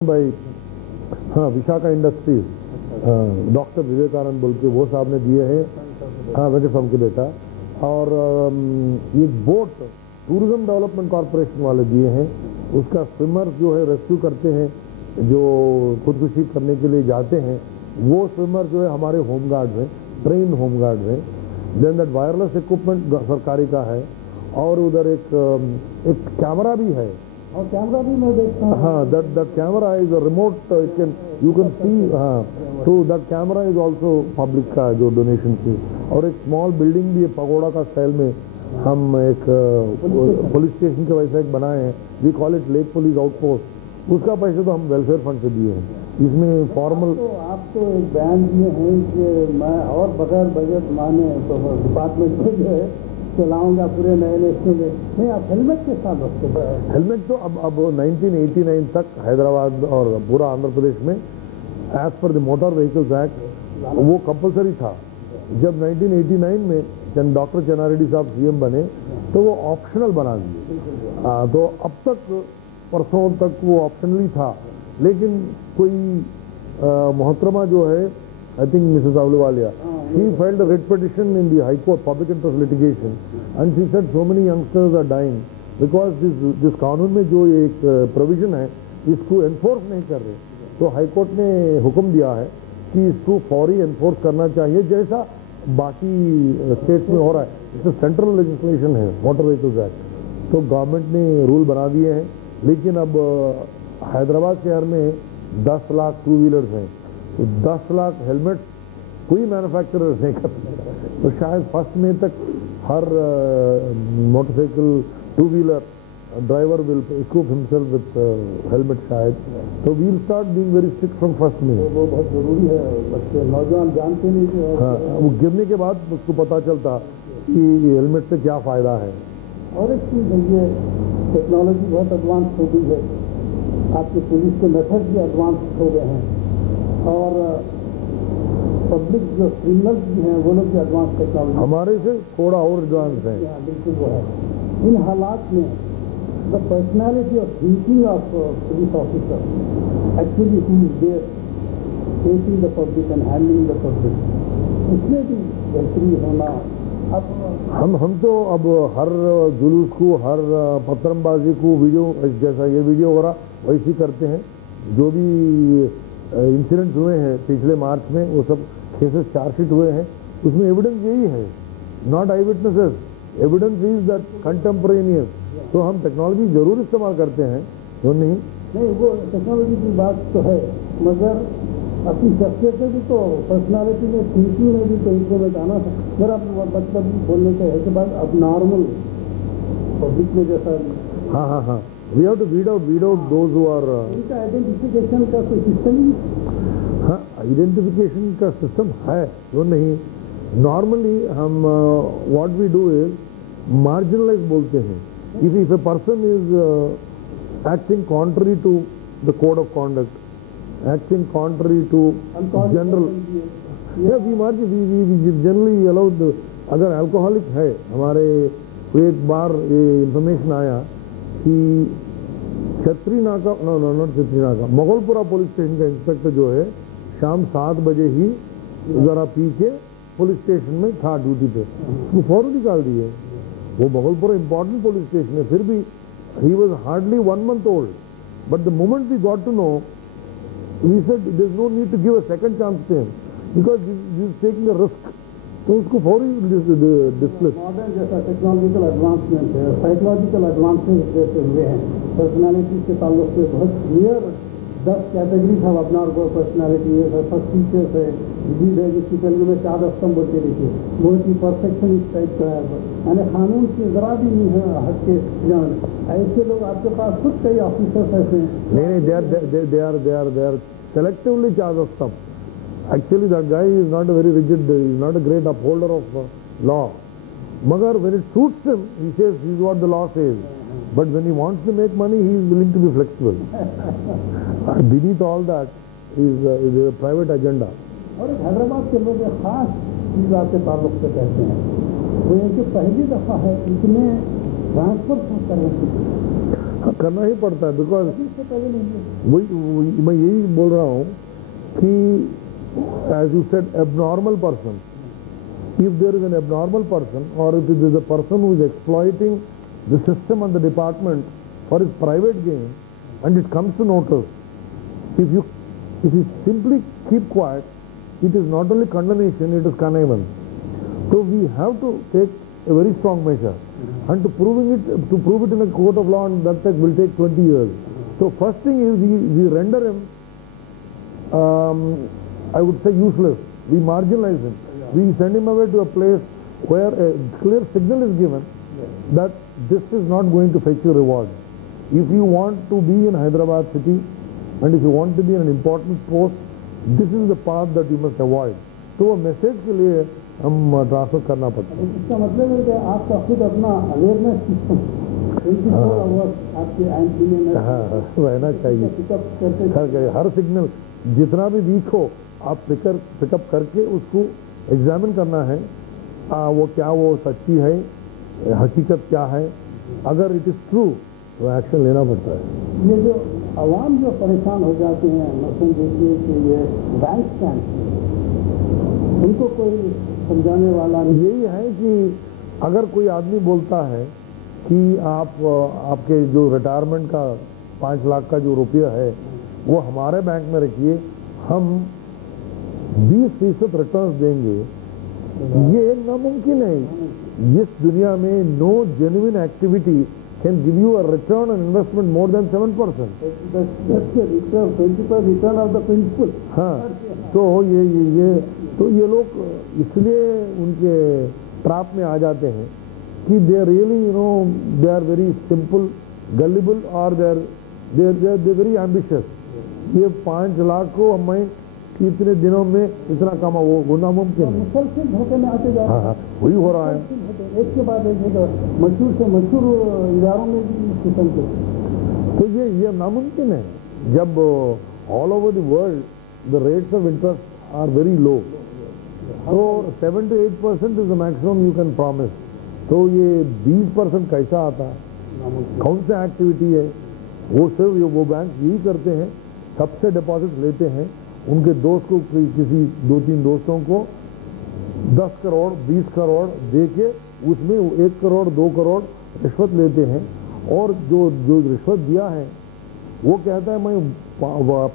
भाई हाँ Vishakha industries doctor Vivekananda बोल के वो साहब ने दिए हैं। हाँ वेंकट स्वामी के बेटा। और ये बोट टूरिज्म डेवलपमेंट कॉरपोरेशन वाले दिए हैं। उसका स्विमर जो है रेस्क्यू करते हैं, जो खुदकुशी करने के लिए जाते हैं, वो स्विमर जो है हमारे होम गार्ड हैं, ट्रेन होम गार्ड हैं। देन दैट वायरलेस इक्विपमेंट सरकारी का है। और उधर एक कैमरा भी है। और कैमरा भी मैं देखता हूँ। हाँ, that camera is a remote, you can see, हाँ, तो that camera is also public का जो डोनेशन की। और एक स्मॉल बिल्डिंग भी है पगोड़ा का स्टाइल में, हम एक पुलिस स्टेशन के वैसा एक बनाए हैं। We call it lake police outpost. उसका पैसे तो हम वेलफेयर फंड से दिए हैं। इसमें फॉर्मल आप तो एक बयान दिए हैं कि मैं और बगैर बजट माने तो डिपार्टमेंट में जो है चलाऊंगा पूरे नए नेशनल में। नहीं, आप हेलमेट के साथ रखते हैं। हेलमेट तो अब 1989 तक हैदराबाद और पूरा आंध्र प्रदेश में एज पर द मोटर व्हीकल्स एक्ट वो कंपलसरी था। जब 1989 में जब डॉक्टर चन्नारेड्डी साहब सीएम बने तो वो ऑप्शनल बना दिए। तो अब तक परसों तक वो ऑप्शनली था, लेकिन कोई मोहतरमा जो है, I think Mrs. Ahluwalia, she filed a writ petition in the High Court public interest litigation, and she said so many youngsters are dying because this कानून में जो एक provision है इसको enforce नहीं कर रहे। तो हाई कोर्ट ने हुक्म दिया है कि इसको फौरी enforce करना चाहिए, जैसा बाकी स्टेट्स में हो रहा है। इसमें सेंट्रल लेजिस्लेशन है मोटर व्हीकल्स एक्ट, तो गवर्नमेंट ने रूल बना दिए हैं। लेकिन अब हैदराबाद शहर में 10 लाख टू व्हीलर्स हैं, तो 10 लाख हेलमेट कोई मैन्युफैक्चरर नहीं कर सकता। तो शायद 1 मई तक हर motorcycle two wheeler driver will equip himself with helmet शायद। तो we'll start being very strict from 1 May. वो बहुत ज़रूरी है, बच्चे नौजवान जानते नहीं कि हाँ, वो गिरने के बाद उसको पता चलता कि हेलमेट से क्या फ़ायदा है। और एक चीज़ है, ये टेक्नोलॉजी बहुत एडवांस हो गई है, आपके पुलिस के मेथड भी एडवांस हो गए हैं, और पब्लिक जो क्रिमिनल्स भी हैं वो लोग भी एडवांस टेक्नोलॉजी हमारे से थोड़ा और एडवांस है। बिल्कुल वो है। इन हालात में द पर्सनैलिटी और thinking of police officer actually ही is there facing the public and handling the public, उसमें भी बेहतरी होना। अब हम तो अब हर जुलूस को, हर पत्थरबाजी को वीडियो, जैसा ये वीडियो हो रहा वैसे ही करते हैं। जो भी इंसिडेंट्स हुए हैं पिछले मार्च में, वो सब केसेस चार्जशीट हुए हैं, उसमें एविडेंस यही है, not eyewitnesses, evidence is that contemporaneous. तो हम टेक्नोलॉजी जरूर इस्तेमाल करते हैं, तो नहीं वो टेक्नोलॉजी की बात तो है, मगर अपनी शख्सियत में भी तो, पर्सनालिटी में, थिंकिंग में भी तो इम्प्रूवमेंट आना था। मेरा मतलब बोलने का है कि बात अब नॉर्मल पब्लिक में जैसा। हाँ we have to weed out those who are इनका आइडेंटिफिकेशन का कोई सिस्टम ही। हाँ, आइडेंटिफिकेशन का सिस्टम है, तो नहीं। नॉर्मली हम what we do is marginalise बोलते हैं। If a person is acting contrary to the code of conduct, acting contrary to general, we generally allowed. अगर अल्कोहलिक है, हमारे एक बार ये इंफॉर्मेशन आया कि छत्री नाका, नॉट छत्री नाका, मोगलपुरा पुलिस स्टेशन का इंस्पेक्टर जो है शाम 7 बजे ही जरा पी के पुलिस स्टेशन में था ड्यूटी पे, वो फौरन निकाल दिए। वो मोगलपुरा इंपॉर्टेंट पुलिस स्टेशन है, फिर भी he was hardly 1 month old, but the moment we got to know we said there is no need to give a second chance to him because he is taking a risk. तो उसको फौरी display. Modern जैसा technological advancement है, psychological advancement जैसे हुए हैं, personality के ताल्लुक से बहुत क्लियर 10 कैटेगरी था अपना, और पर्सनालिटी है, फर्स्ट फीचर्स है, डिजीज है, जिसकी तेलुगु में 4 स्तंभ बोलते देखिए, बहुत ही परफेक्शन इस टाइप का है, यानी कानून से ज़रा भी नहीं है हद के जान। ऐसे लोग आपके पास खुद कई ऑफिसर्स ऐसे हैं। नहीं, they are selectively 4 स्तंभ। Actually, that guy is not a very rigid, he is not a great upholder of law. Magar, when it suits him, he says this is what the law says. But when he wants to make money, he is willing to be flexible. Beneath all that is a private agenda. और हैदराबाद के लोग एक खास चीज़ आपके ताल्लुक से कहते हैं, वो ये कि पहली दफ़ा है इतने ट्रांसफर करें। करना ही पड़ता है, बिकॉज इससे पहले नहीं वही मैं यही बोल रहा हूँ कि as you said abnormal person, if there is an abnormal person or if it is a person who is exploiting the system and the department for his private gain and it comes to notice, if you simply keep quiet, it is not only condemnation, it is connivance. So we have to take a very strong measure, and to prove it in a court of law, and that will take 20 years. So first thing is we render him, I would say, useless. We marginalize him. We send him away to a place where a clear signal is given that this is not going to fetch you reward. If you want to be in Hyderabad city and if you want to be in an important post, this is the path that you must avoid. तो वो message के लिए हम transfer करना पड़ता है। इसका मतलब है कि आपका खुद अपना अवेयरनेस सिस्टम 24 आवर्स आपके एंटी में रहना चाहिए। पिकअप हर सिग्नल जितना भी वीक हो आप पिकअप करके उसको एग्जामिन करना है, वो क्या वो सच्ची है, हकीकत क्या है। अगर इट इज़ ट्रू तो एक्शन लेना पड़ता है। ये जो आवाम जो परेशान हो जाते हैं, मसलन देखिए कि ये बैंक स्कैम, उनको कोई समझाने वाला नहीं। यही है कि अगर कोई आदमी बोलता है कि आपके जो रिटायरमेंट का 5 लाख का जो रुपया है वो हमारे बैंक में रखिए, हम 20% रिटर्न देंगे, ये एक नामुमकिन है। इस दुनिया में no genuine activity can give you a return on investment more than 7%। Return of the principal. हाँ, तो ये लोग इसलिए उनके ट्रैप में आ जाते हैं कि they really they are very simple, gullible और दे वेरी एम्बिशियस। ये 5 लाख को मैं कितने दिनों में इतना कमा, वो नामुमकिन है। मुसलसल धोखे में आते जा रहे हैं। हाँ, वही हो रहा है। एक के बाद एक मशहूर से मशहूर इदारों में भी इस किस्म के, तो ये नामुमकिन है। जब all over the world the rates of interest are very low, तो 7 to 8% is the maximum you can promise. तो ये 20% कैसा आता, कौन सा एक्टिविटी है? वो सिर्फ वो बैंक यही करते हैं, सबसे डिपॉजिट लेते हैं, उनके दोस्त को, किसी 2-3 दोस्तों को 10 करोड़ 20 करोड़ दे के उसमें 1 करोड़ 2 करोड़ रिश्वत लेते हैं, और जो रिश्वत दिया है वो कहता है मैं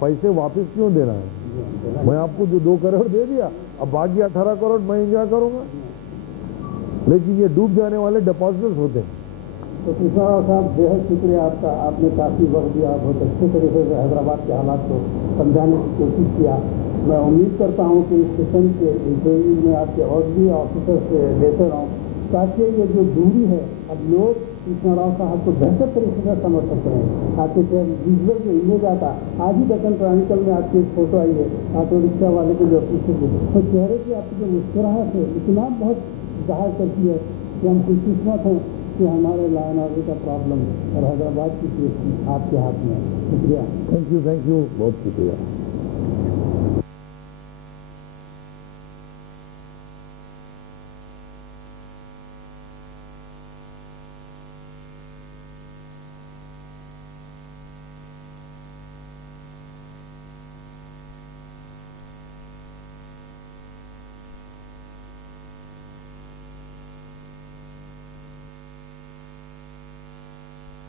पैसे वापस क्यों देना है, मैं आपको जो 2 करोड़ दे दिया, अब बाकी 18 करोड़ मैं एंजॉय करूंगा। लेकिन ये डूब जाने वाले डिपॉजिटर्स होते हैं। तो कृष्णा राव साहब, बेहद शुक्रिया आपका, आपने काफ़ी वक्त दिया, बहुत अच्छे तरीके से हैदराबाद के हालात को समझाने की कोशिश किया। मैं उम्मीद करता हूँ कि इस किस्म के इंटरव्यू में आपके और भी ऑफिसर से लेते रहूँ, ताकि ये जो दूरी है, अब लोग कृष्णा राव साहब को बेहतर तरीके से समझ सकते हैं। आपके विजुअल जो इमेज आता, आज ही डेक्कन क्रॉनिकल में आपकी एक फोटो आई है ऑटो रिक्शा वाले के जो ऑफिसर की, तो चेहरे की आपकी जो मुस्कुराहट है इतना बहुत जाहिर करती है कि हम खुशकिस्मत हैं कि हमारे लाइन ऑर्डर का प्रॉब्लम और हैदराबाद की केस आपके हाथ में है। शुक्रिया। थैंक यू, बहुत शुक्रिया।